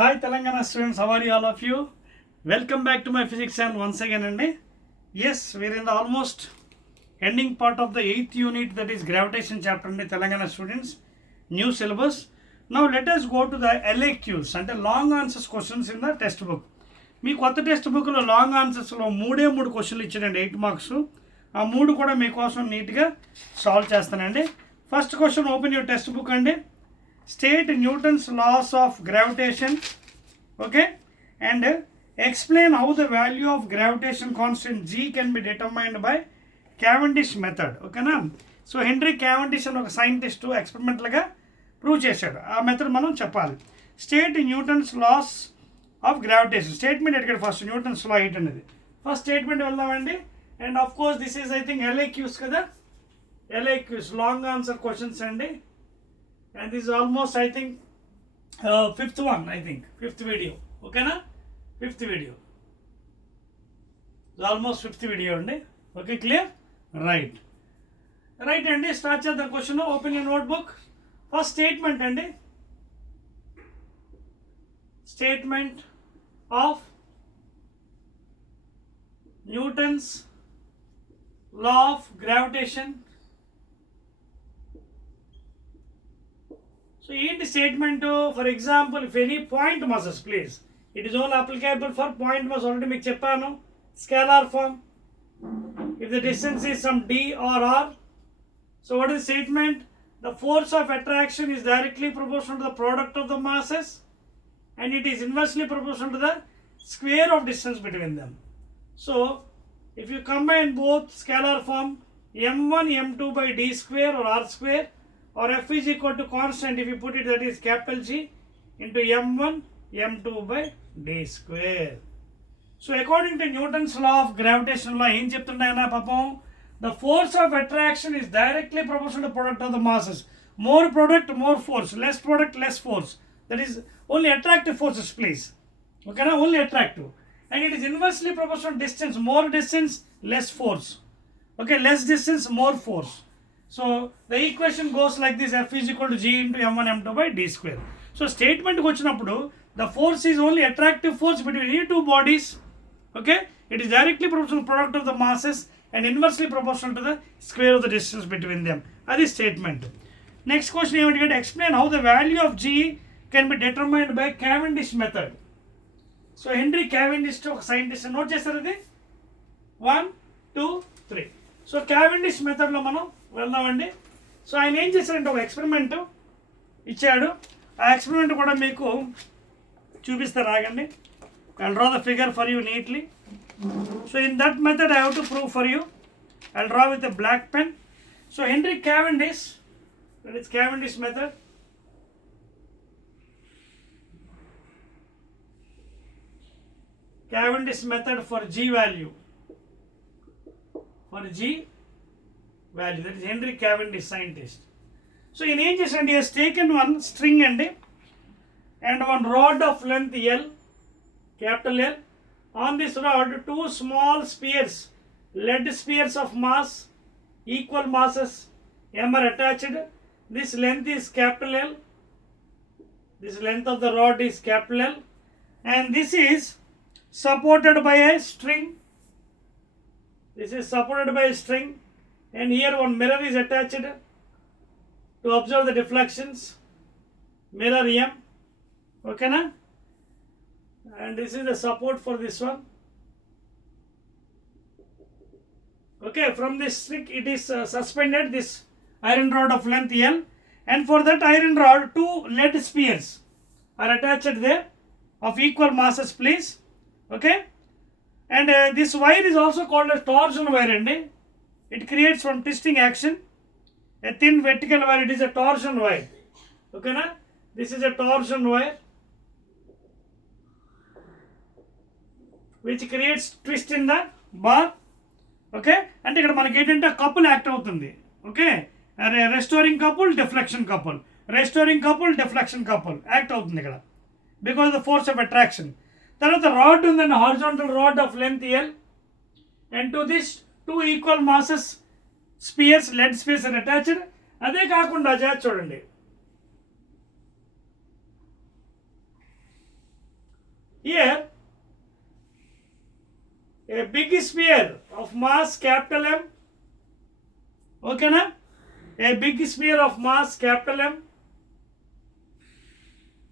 Hi Telangana students, how are you all of you? Welcome back to my physics channel once again. Yes, we are in the almost ending part of the 8th unit, that is gravitation chapter in Telangana students, new syllabus. Now let us go to the LAQs and the long answers questions in the text book. మీ కొత్త text బుక్లో long ఆన్సర్స్లో మూడు క్వశ్చన్లు ఇచ్చాడండి 8 marks. ఆ మూడు కూడా మీకోసం నీట్గా సాల్వ్ చేస్తానండి. First question, open your text book అండి. State Newton's laws of gravitation, okay, and explain how the value of gravitation constant g can be determined by Cavendish method, okay na. So Henry Cavendish and oka scientist experimental ga prove chesadu, aa method manam cheppali. State Newton's laws of gravitation. Statement edukadu first, Newton's law ఏంటి అనేది first statement వెళ్దామండి. And of course this is I think LAQs kada, LAQs long answer questions అండి. And this is almost I think fifth one, I think fifth video, okay na, fifth video, it's almost fifth video andi, okay, clear, right andi. Start cheddam question. Open your notebook. First statement andi, statement of Newton's law of gravitation. So in the statement, for example, if any point masses, please, it is only applicable for point mass. Already meeku cheppanu, scalar form. If the distance is some d or r, so what is the statement? The force of attraction is directly proportional to the product of the masses, and it is inversely proportional to the square of distance between them. So if you combine both scalar form m1 m2 by d square or r square, or f is equal to constant, if you put it, that is capital G into m1 m2 by d square. So according to Newton's law of gravitation law, em cheptundayana papam, the force of attraction is directly proportional to product of the masses. More product, more force. Less product, less force. That is only attractive forces, please, okay na, only attractive. And it is inversely proportional to distance. More distance, less force, okay, less distance, more force. So the equation goes like this: f is equal to g into m1 m2 by d square. So statement ku vachinappudu, the force is only attractive force between any two bodies, okay, it is directly proportional to the product of the masses and inversely proportional to the square of the distance between them. That is statement. Next question, you have to explain how the value of g can be determined by Cavendish method. So Henry Cavendish oka scientist, note chesaru idi 1 2 3. So Cavendish method lo manam వెళ్దామండి. So ఆయన ఏం చేశారంటే ఒక experiment ఇచ్చాడు. ఆ experiment కూడా మీకు చూపిస్తారు, ఆగండి. I'll draw the figure for you neatly. So in that method I have to prove for you. I'll draw with a black pen. So Henry Cavendish, that is Cavendish method. Cavendish method for G value. For G value, that is Henry Cavendish, scientist. So in ages, and he has taken one string and one rod of length L, capital L. On this rod, two small spheres, lead spheres of mass, equal masses m are attached. This length is capital L. This length of the rod is capital L, and this is supported by a string. This is supported by a string. And here one mirror is attached to observe the deflections, mirror M, okay na, and this is the support for this one, okay. From this stick it is suspended, this iron rod of length L, and for that iron rod two lead spheres are attached there of equal masses, please, okay. And this wire is also called a torsion wire, and it creates one twisting action. A thin vertical wire, it is a torsion wire, okay na. This is a torsion wire which creates twist in the bar, okay. And ikkada manaki entante couple act avutundi, okay. Restoring couple, deflection couple, restoring couple, deflection couple act avutundi ikkada because of the force of attraction. Tarvata rod undandi, horizontal rod of length L, and to this two equal masses spheres, lead spheres are attached. అదే కాకుండా చూడండి, Here, a big sphere of mass capital M, okay na? A big sphere of mass capital M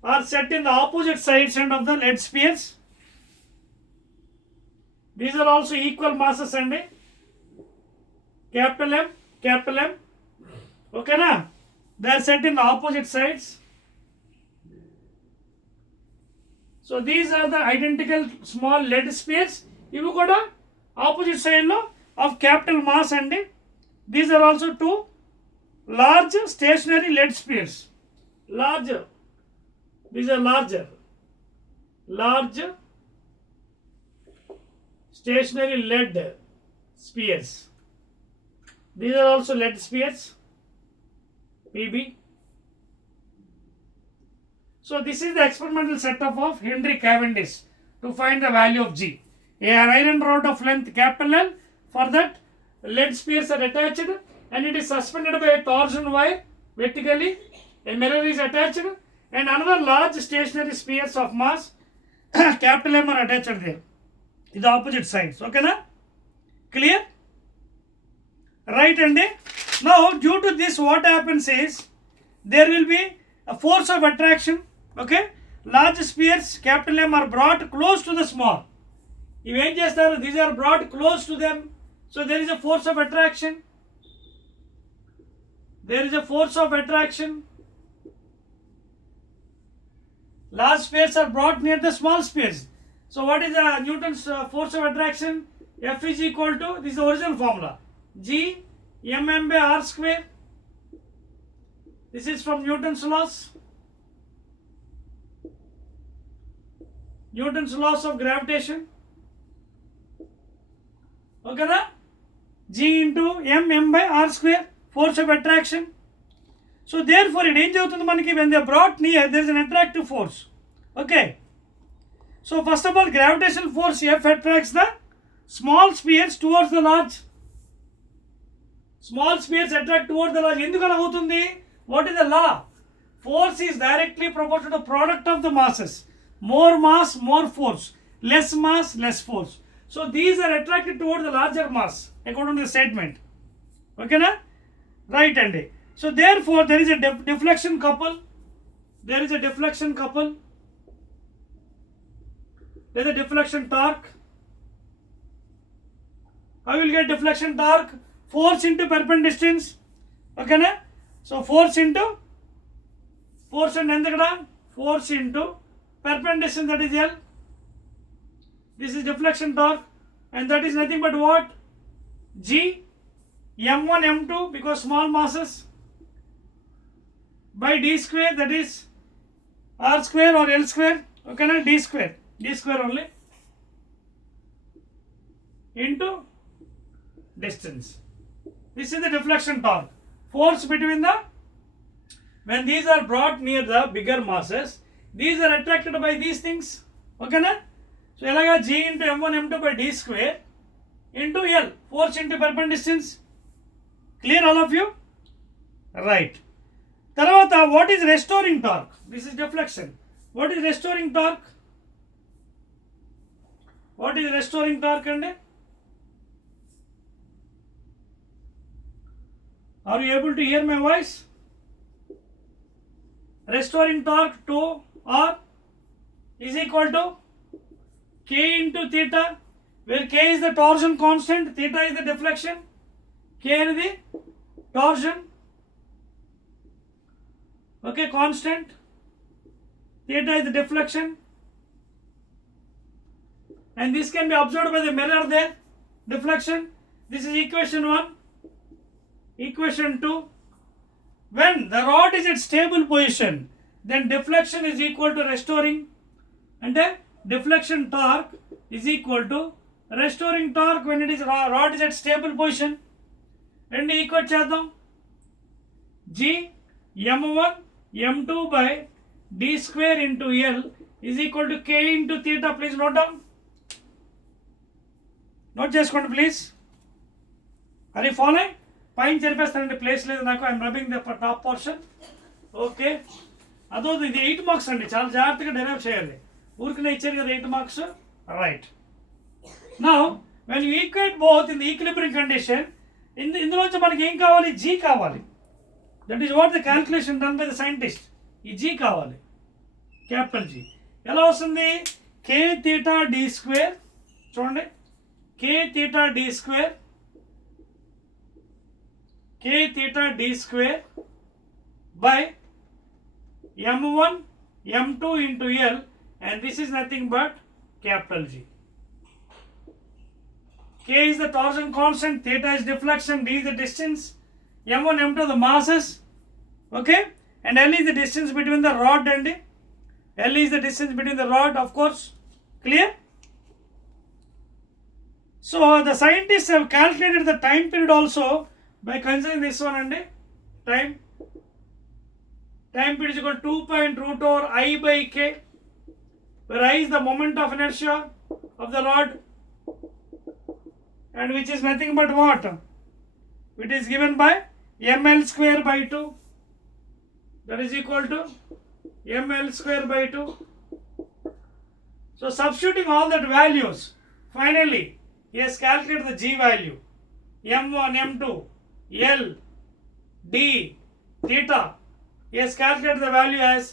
are set in the opposite sides and of the lead spheres. These are also equal masses and capital M, okay na? They are set in the opposite sides. So these are the identical small lead spheres. ఇవి కూడా opposite side లో of capital mass and these are also two large stationary lead spheres. Larger. These are larger. Large stationary lead spheres. These are also lead spheres. PB. So this is the experimental setup of Henry Cavendish to find the value of G. An iron rod of length capital L, for that lead spheres are attached and it is suspended by a torsion wire vertically. A mirror is attached and another large stationary spheres of mass capital M are attached there. Is the opposite sides. Okay na? Clear? Right, and now due to this what happens is there will be a force of attraction. Okay, large spheres capital M are brought close to the small. These are brought close to them, so there is a force of attraction. There is a force of attraction. Large spheres are brought near the small spheres. So what is the Newton's force of attraction? F is equal to, this is the original formula, G mm by r square. This is from Newton's laws. Newton's laws of gravitation. Okay na? G into m by r square, force of attraction. So therefore it ఏం అవుతుంది మనకి, when they are brought near there is an attractive force. Okay. So first of all gravitational force F attracts the small spheres towards the large. Small spheres attract towards the large. ఎందుకు అలా అవుతుంది? What is the law? Force is directly proportional to the product of the masses. More mass, more force. Less mass, less force. So these are attracted towards the larger mass according to the statement. Okay na? Right, and so therefore there is a deflection couple. There is a deflection couple. There is a deflection torque. How will get deflection torque? Force into perpendicular distance. Okay na? So force and endukada? Force into perpendicular distance, that is L. This is deflection torque and that is nothing but what? G m1 m2 because small masses by d square, that is r square or L square. Okay na? D square only into distance. This is the deflection torque. Force between the, when these are brought near the bigger masses, these are attracted by these things. Okay na? So elaga G into m1 m2 by d square into L, force into perpendicular distance. Clear all of you? Right. Tarvata, what is restoring torque? This is deflection. What is restoring torque? What is restoring torque ande? Are you able to hear my voice? Restoring torque to R is equal to K into theta, where K is the torsion constant, theta is the deflection, K is the torsion, okay, constant, theta is the deflection, and this can be observed by the mirror there, deflection. This is equation 1. Equation 2, when the rod is at stable position, then deflection is equal to restoring, and then deflection torque is equal to restoring torque when it is rod is at stable position. And equal chadam, G m1 m2 by d square into L is equal to K into theta. Please note down. Note చేసుకోండి please. Are you following? పైన జరిపేస్తానండి, place లేదు నాకు. I'm rubbing the top portion. Okay, అదో ఇది 8 marks అండి, చాలా జాగ్రత్తగా derive చేయాలి. ఊరికనే ఇచ్చారు కదా 8 marks. Right. Now when you equate both in the equilibrium condition, ఇందులోంచి మనకి ఏం కావాలి? G కావాలి. That is what the calculation done by the scientist. ఈ G కావాలి, క్యాపిటల్ G. ఎలా వస్తుంది? K theta d square, చూడండి, K theta d square, K theta d square by m1 m2 into L, and this is nothing but capital G. K is the torsion constant, theta is deflection, d is the distance, m1 m2 the masses, okay, and L is the distance between the rod and L is the distance between the rod, of course. Clear? So the scientists have calculated the time period also by considering this one and time period is equal to 2 I by K, where I is the moment of inertia of the rod, and which is nothing but what? It is given by ml square by 2, that is equal to ml square by 2. So substituting all that values, finally he has calculated the G value, m1 m2 L d theta. He has calculated the value as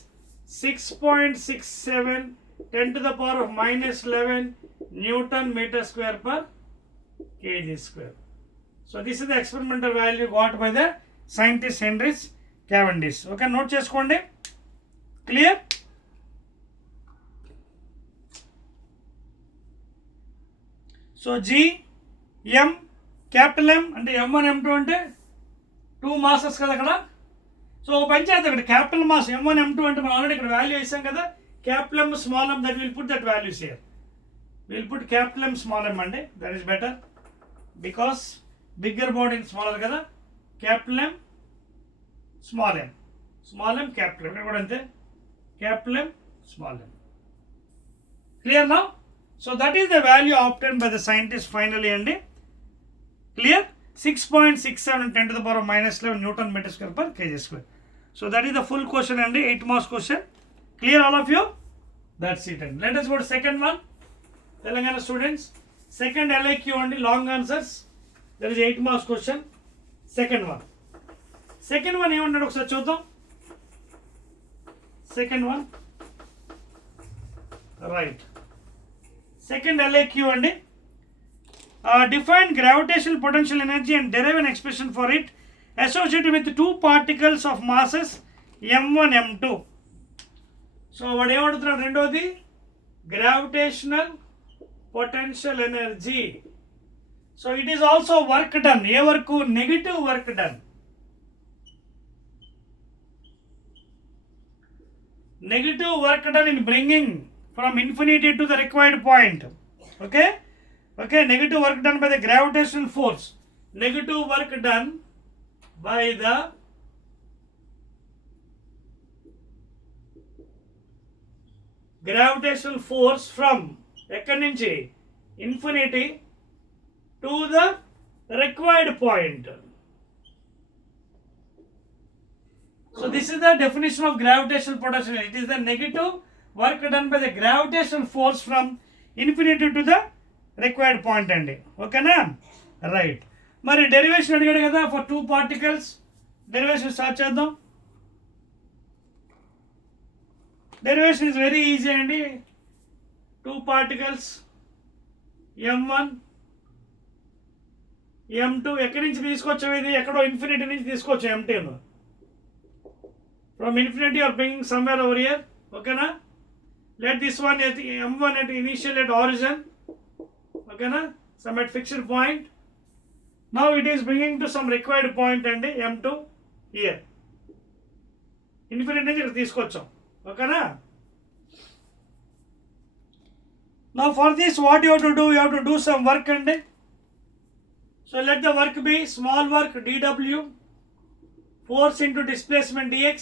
6.67 10 to the power of minus 11 Newton meter square per kg square. So this is the experimental value got by the scientist Henry Cavendish. Okay, note cheskondi. Clear? So G, M, capital M అంటే m1 m2 అంటే 2 masses కదా అక్కడ. So పని చేద్దాం, ఇక్కడ capital mass m1 m2 అంటే మనం already ఇక్కడ వాల్యూ వేసాం కదా, capital M small m, that will put that values here. Will put capital M small m అండి, that is better because bigger body smaller కదా. Capital M small m, small m capital M, ఇక్కడ కూడా అంతే, capital M small m. Clear now? So that is the value obtained by the scientist finally and clear. 6.67 10 to the power of minus 11 Newton meter square per kg square. So that is the full question and 8 marks question. Clear all of you? That's it. And let us go to second one. Telangana students, second LAQ only long answers. That is 8 marks question. Second one. Second one ఏమన్నాడు ఒకసారి చూద్దాం. Second one. Right. Second LAQ and define gravitational potential energy and derive an expression for it associated with two particles of masses m1 m2. So what ఏమడుగుతున్నాడు? రెండోది gravitational potential energy. So it is also work done. ఏ వరకు? Negative work done. Negative work done in bringing from infinity to the required point. Okay? Okay, negative work done by the gravitational force. Negative work done by the gravitational force from ఎక్కడి నుంచి? Infinity to the required point. So this is the definition of gravitational potential. It is the negative work done by the gravitational force from infinity to the required point అండి. ఓకేనా? Right. మరి derivation అడిగాడు కదా for two particles. Derivation start చేద్దాం. Derivation is very easy అండి. Two particles m1 m2 ఎక్కడి నుంచి తీసుకొచ్చావు? ఇది ఎక్కడో ఇన్ఫినిటీ నుంచి తీసుకొచ్చావు m2. From infinity or bringing somewhere over here. ఓకేనా? Let this one at m1 at initial at origin, okay na, some at fixed point. Now it is bringing to some required point and m2 here. Infinite నుంచి ఇక్కడ తీసుకొచ్చాం. Okay na? Now for this what you have to do? You have to do some work and so let the work be small work dw, force into displacement dx.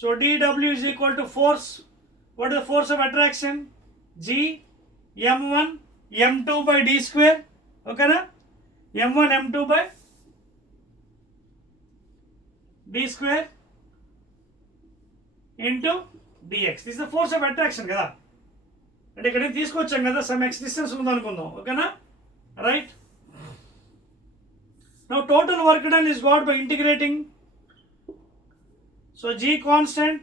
So dw is equal to force. What is the force of attraction? G m1 m2 by d square. Okay na? m1 m2 by d square into dx. This is the force of attraction kada. అంటే ఇక్కడ తీసుకొచ్చాం కదా, some X distance ఉందనుకుందాం. ఓకేనా, right. Now total work done is got by integrating. So G constant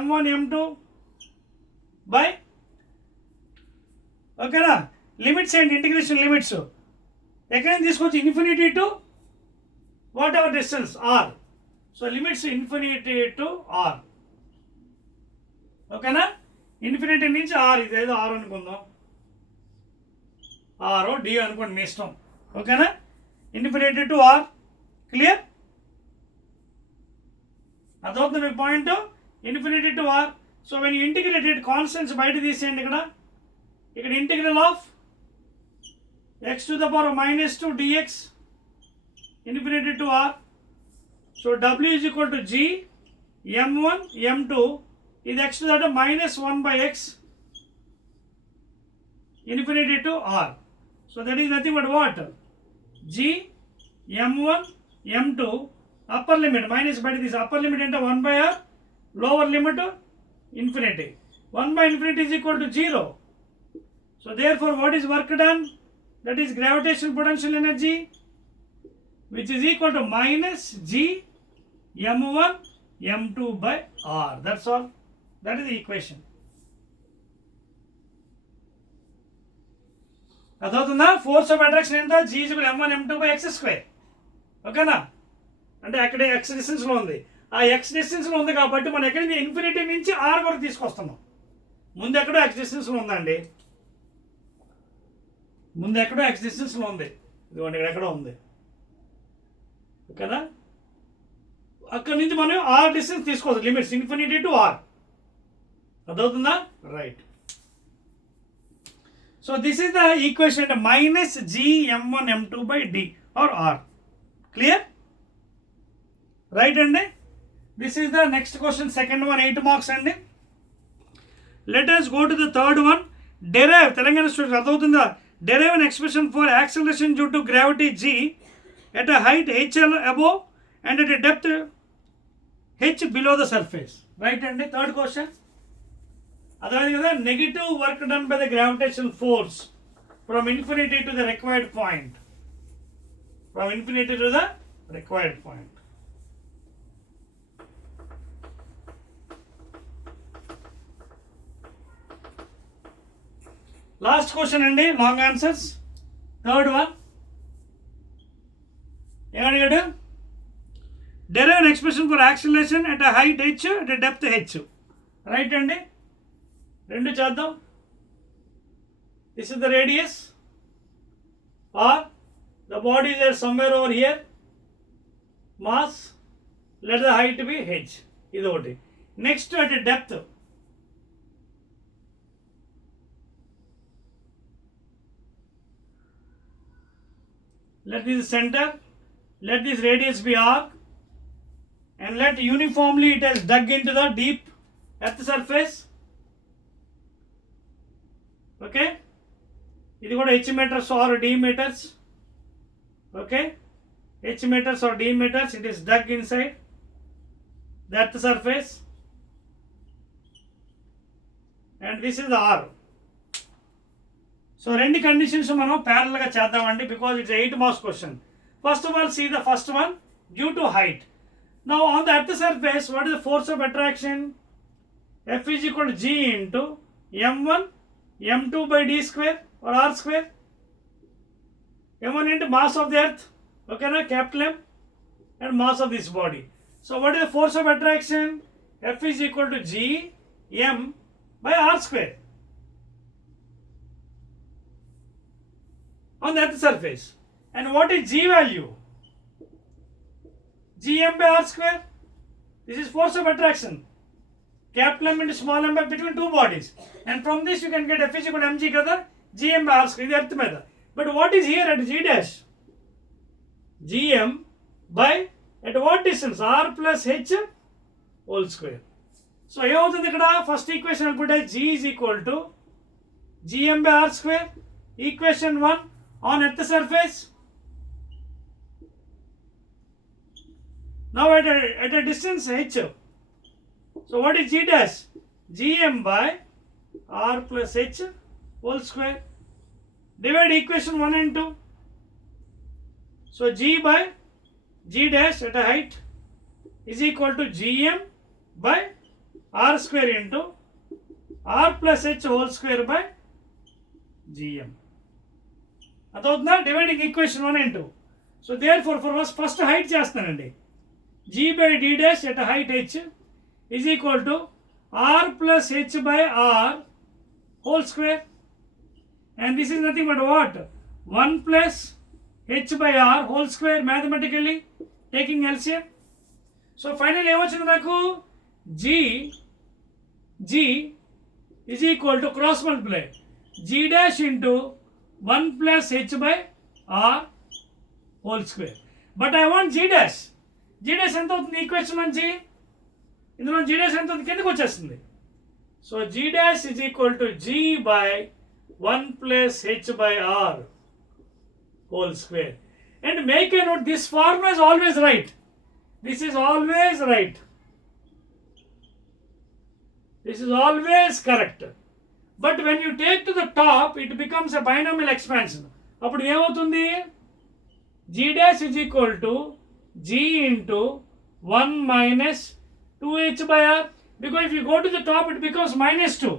m1 m2 by, ఓకేనా, limits and integration limits ఎక్కడైనా తీసుకొచ్చి infinity to whatever distance r. So limits infinity to r. ఓకేనా, infinity నుంచి r, ఇది ఏదో are అనుకుందాం, R D అనుకోండి మీ ఇష్టం. ఓకేనా, ఇన్ఫినిటీ టు ఆర్. క్లియర్, అదవుతుంది మీ point, infinity to r. So when integrated constants బయట తీసేయండి. ఇక్కడ integral of x to the power -2 dx infinity to r. So w is equal to g m1 m2 is x to the power -1 by x infinity to r. So that is nothing but what? G m1 m2 upper limit minus by this upper limit into 1 by r, lower limit infinity. 1 by infinity is equal to 0. So therefore what is work done? That is gravitational potential energy, which is equal to minus G m1 m2 by r. That's all. That is the equation. అదవుతుందా? Force of attraction ఎంత? G is equal to m1 m2 by x square. ఓకేనా, అంటే అక్కడ x డిస్టెన్స్లో ఉంది. ఆ x డిస్టెన్స్లో ఉంది కాబట్టి మనం ఎక్కడి ఇన్ఫినిటీ నుంచి r వరకు తీసుకొస్తున్నాం. ముందు ఎక్కడో x డిస్టెన్స్లో ఉందండి, ముందు ఎక్కడో x డిస్టెన్స్లో ఉంది, ఇదిగోండి ఇక్కడ ఎక్కడో ఉంది. ఓకేనా, అక్కడి నుంచి మనం r డిస్టెన్స్ తీసుకోవచ్చు, లిమిట్స్ ఇన్ఫినిటీ టు r. అదవుతుందా? Right. So this is the equation minus G m1 m2 by d or r. Clear, right అండి. This is the next question, second one, 8 marks అండి. Let us go to the third one. Derive, Telangana students అర్థమవుతుందా? Derive an expression for acceleration due to gravity g at a height hl above and at a depth h below the surface. Right అండి, third question. అర్థమైంది కదా? Negative work done by the gravitation force from infinity to the required point. From infinity to the required point. Last question అండి, long answers. Third one ఏమడిగాడు? Derive an expression for acceleration at a height h at a depth h. Right అండి, రెండు చేద్దాం. This is the radius r the body is somewhere over here, mass, let the height be h. ఇది ఒకటి. Next at a depth, let this center, let this radius be r, and let uniformly it has dug into the deep earth surface. Okay, ఇది కూడా h meters or d meters. Okay, h meters or d meters, it is dug inside the earth surface, and this is the r. So రెండు conditions మనం ప్యారల్గా చేద్దామండి, because it's 8 marks question. First of all see the first one, due to height. Now on the earth surface what is the force of attraction? F is equal to G into m1 m2 by d square or r square. m1 into mass of the earth, okay na, capital M, and mass of this body. So what is the force of attraction? F is equal to G m by r square on the earth surface. And what is G value? Gm by r square. This is force of attraction. Capital M into small m by between two bodies. And from this you can get F is equal to mg kada, Gm by r square. This is earth method. But what is here at G dash? Gm by at what distance? R plus h whole square. So ఏమవుతుంది ఇక్కడ? First equation అనుకుంటే G is equal to Gm by r square. Equation 1 on earth surface. Now at a distance h. So what is G dash? Gm by r plus h whole square. Divide equation 1 and 2. So g by g dash at a height is equal to gm by r square into r plus h whole square by gm. అదవుతుందా? Dividing equation 1 and 2. So therefore first height చేస్తానండి. g by d dash at a height h is equal to r plus h by r whole square, and this is nothing but what? 1 plus h by r whole square mathematically taking LCM. So finally ఏమొచ్చింది నాకు? g is equal to cross multiply g dash into 1 plus h by r whole square. But I want g dash. g dash ఎంత అవుతుంది equation నుంచి? ఇందులో g dash ఎంత అవుతుంది? కిందకి వచ్చేస్తుంది. So g dash is equal to g by 1 plus h by r whole square. And make a note, this formula is always right. This is always right. This is always correct. But when you take to the top, it becomes a binomial expansion. అప్పుడు ఏమవుతుంది? g dash is equal to g into 1 minus 2h by r. Because if you go to the top, it becomes minus 2.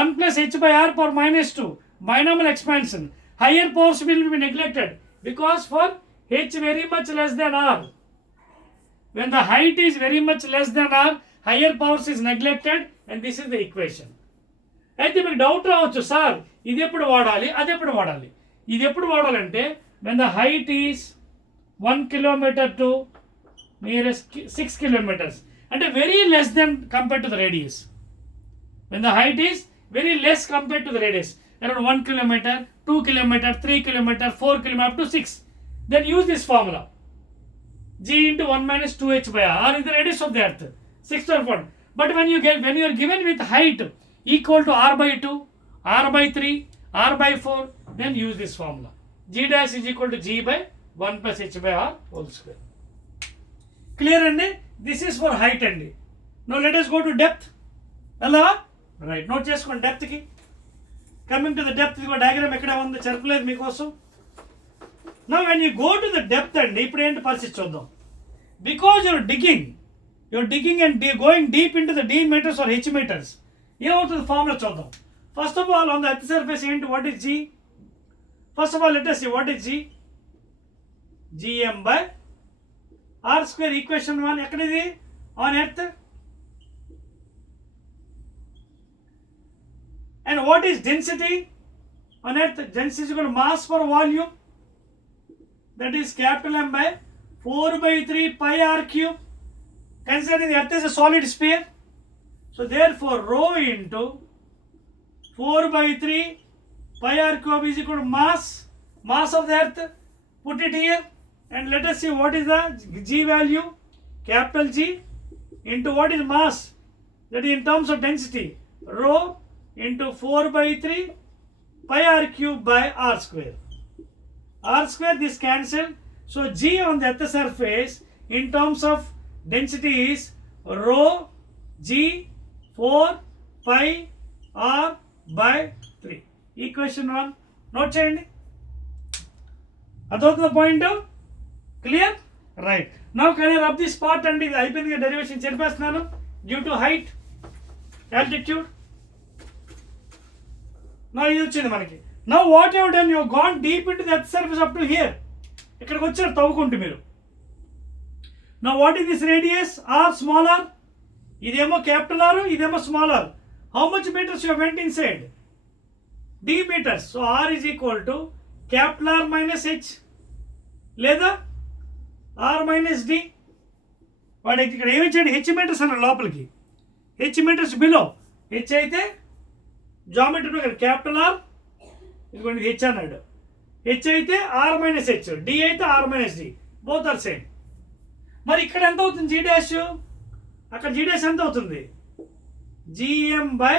1 plus h by r power minus 2. Binomial expansion. Higher powers will be neglected. Because for h very much less than r. When the height is very much less than r, higher powers is neglected, and this is the equation. అయితే మీకు doubt రావచ్చు, sir ఇది ఎప్పుడు వాడాలి, అది ఎప్పుడు వాడాలి? ఇది ఎప్పుడు వాడాలంటే when the height is 1 kilometer to nearest 6 kilometers, అంటే very less than compared to the radius. When the height is very less compared to the radius, around 1 kilometer, 2 kilometer, 3 kilometer, 4 kilometer, up to 6, then use this formula. G into 1 minus 2h by r is the radius of the earth, 6th or 1. But when you are given with height equal to r by 2, r by 3, r by 4, then use this formula. G dash is equal to g by 1 plus h by r whole square. Clear andi? This is for height andi. Now let us go to depth. Hello? Right. Note చేసుకోండి depth ki. Coming to the depth, ఇదిగో diagram ఎక్కడ ఉంది చెరపలేదు మీకోసం. Now when you go to the depth అండి, ఇప్పుడు ఏంటి పరిస్థితి చూద్దాం. Because you're digging and going deep into the d meters or h meters, ఏమవుతుంది ఫార్ములా చూద్దాం. First of all, on the earth surface ఏంటి, what is g? First of all, let us see what is g. gm by r square, equation 1 ఎక్కడిది? On earth. And what is density on earth? Density is equal to mass per volume, that is capital M by 4 by 3 pi r cube. Considering the earth is a solid sphere, so therefore rho into 4 by 3 pi r cube is equal to mass of the earth. Put it here and let us see what is the g value, capital G into what is mass, that is in terms of density, rho into 4 by 3 pi r cube by r square. R square, this cancel. So g on the earth surface in terms of density is rho g 4 pi r by 3. Equation 1. Note చేయండి. అదొక point. Clear? Right. Now can I rub this part అండి, ఇది అయిపోయింది, derivation చెప్పేస్తున్నాను. Due to height, altitude. నా ఇది వచ్చింది మనకి. Now what you have done, you have gone deep into the earth surface up to here. ఇక్కడికి వచ్చారు తవ్వుకుంటూ మీరు. Now what is this radius? R small r. ఇదేమో క్యాపిటల్ R, ఇదేమో small r. How much meters you have went inside? D meters. So R is equal to capital R minus H, లేదా R minus D. వాడు ఇక్కడ ఏమి ఇచ్చాడు? H meters అన్న లోపలికి. H meters below. H అయితే geometry ప్రకారం క్యాపిటల్ R, ఇదిగోండి హెచ్ అన్నాడు. హెచ్ అయితే ఆర్ మైనస్ హెచ్, డి అయితే r minus d, both r same. మరి ఇక్కడ ఎంత అవుతుంది జీ డాష్? అక్కడ జీ డాష్ ఎంత అవుతుంది? GM by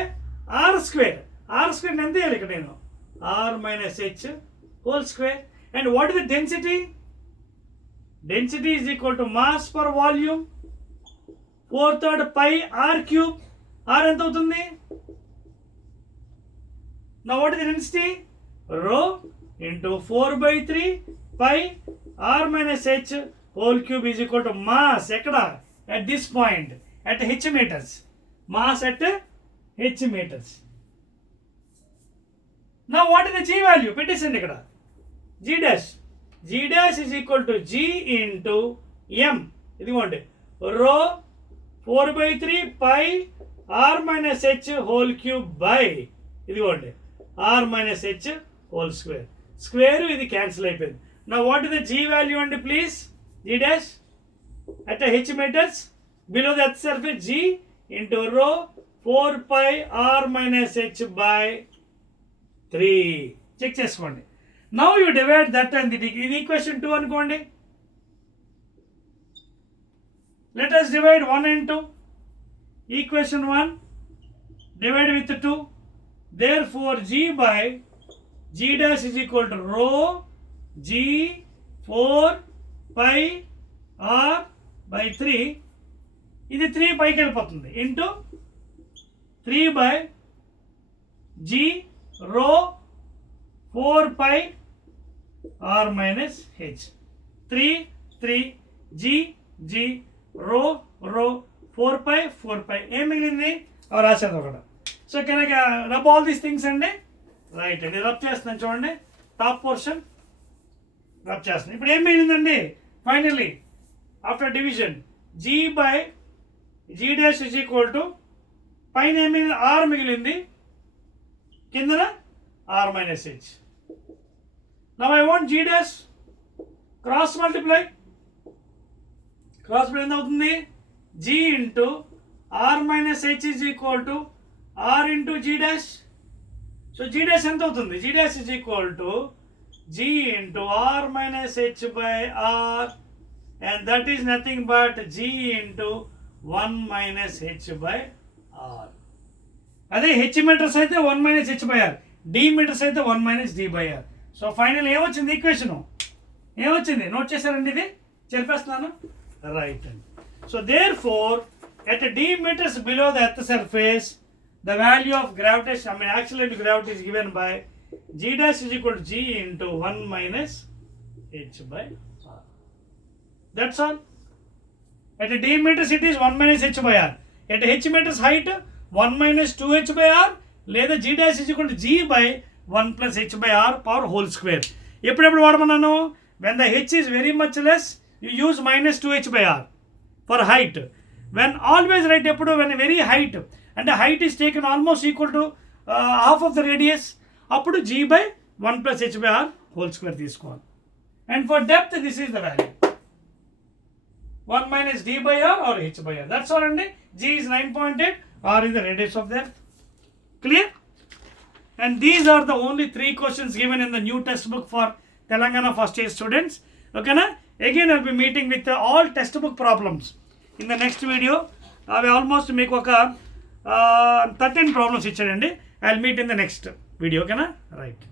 r square. R square ఎంత వేయాలి ఇక్కడ నేను? R minus h whole square. And what is the density? Density is equal to mass per volume 4/3 pi r cube. R ఎంత అవుతుంది? Now what is the density? Rho into 4 by 3 pi r minus h whole cube is equal to mass ekkada at this point at h meters. Mass at h meters. Now what is the g value? Pettesanడి ikkada. G dash. G dash is equal to g into m. ఇదిగోండి rho 4 by 3 pi r minus h whole cube by ఇదిగోండి r minus h whole square. Square ఇది cancel అయిపోయింది. Now what is the g value అండి please? G dash at h meters below the earth surface g into rho 4 pi r minus h by 3. Check చేసుకోండి. Now you divide that and ఇది equation 2 అనుకోండి. Let us divide 1 and 2. Equation 1 divide with 2. Therefore g by g dash is equal to rho g 4 pi r by 3. ఇది 3 పైకి వెళ్ళిపోతుంది into 3 by g rho 4 pi r minus h. 3 g rho 4 pi ఏం మిగిలింది అవి రాసేది ఒకటి. So can rub all these things అండి. Right అండి, రబ్ చేస్తున్నాను చూడండి. టాప్ పోర్షన్ రబ్ చేస్తున్నాను. ఇప్పుడు ఏం మిగిలిందండి finally after division g by g dash is equal to పైన ఏం మిగిలింది r మిగిలింది, కిందన r minus h. Now I want g dash cross multiply ఎంత అవుతుంది? g into r minus h is equal to r into g dash. So g dash ఎంత అవుతుంది? g dash is equal to g into r minus h by r, and that is nothing but g into 1 minus h by r. అదే h meters అయితే 1 minus h by r, d meters అయితే 1 minus d by r. So final ఏమొచ్చింది equation? ఏమొచ్చింది note చేశారండి? ఇది చెప్పేస్తున్నాను. Right అండి. So there four at d meters below the earth surface the value of gravitation, accelerated gravity is given by g dash is equal to g into 1 minus h by r. That's all. At d meters it is 1 minus h by r. At h meters height 1 minus 2h by r లేదా g dash is equal to g by 1 plus h by r power whole square. ఎప్పుడెప్పుడు వాడమన్నాను? when the h is very much less you use minus 2h by r for height. When always write ఎప్పుడు when very height and the height is taken almost equal to half of the radius, అప్పుడు g by 1 plus h by r whole square తీసుకోవాలి. And for depth this is the value 1 minus d by r or h by r. That's all అండి. g is 9.8, r is the radius of the earth. Clear? And these are the only 3 questions given in the new textbook for Telangana first year students. Okay na? Again I'll be meeting with all textbook problems in the next video. అవి almost మీకు ఒక 13 problems ఇచ్చానండి. I'll meet in the next video. ఓకేనా? Right.